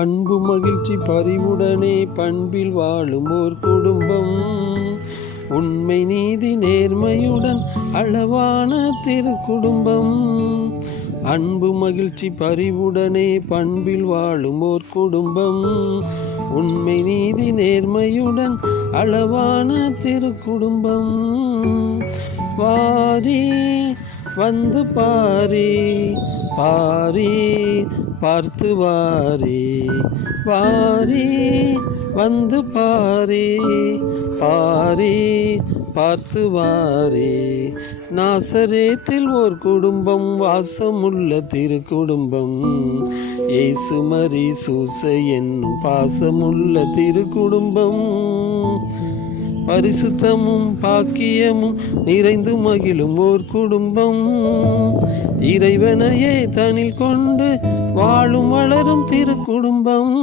அன்பு மகிழ்ச்சி பரிவுடனே பண்பில் வாழும் ஓர் குடும்பம். உண்மை நீதி நேர்மையுடன் அளவான திருக்குடும்பம். அன்பு மகிழ்ச்சி பரிவுடனே பண்பில் வாழும் ஓர் குடும்பம். உண்மை நீதி நேர்மையுடன் அளவான திருக்குடும்பம். வாரி வந்து பாரி பாரி பார்த்து வாரி வாரி வந்து பாரி பாரி பார்த்து வாரி. நாசரேத்தில் ஓர் குடும்பம், வாசமுள்ள திருக்குடும்பம். இயேசு மரி சூசை என்னும் பாசமுள்ள திருக்குடும்பம். பரிசுத்தமும் பாக்கியமும் நிறைந்து மகிழும் ஓர் குடும்பம். இறைவனையே தனில் கொண்டு வாழும் வளரும் திருக்குடும்பம்.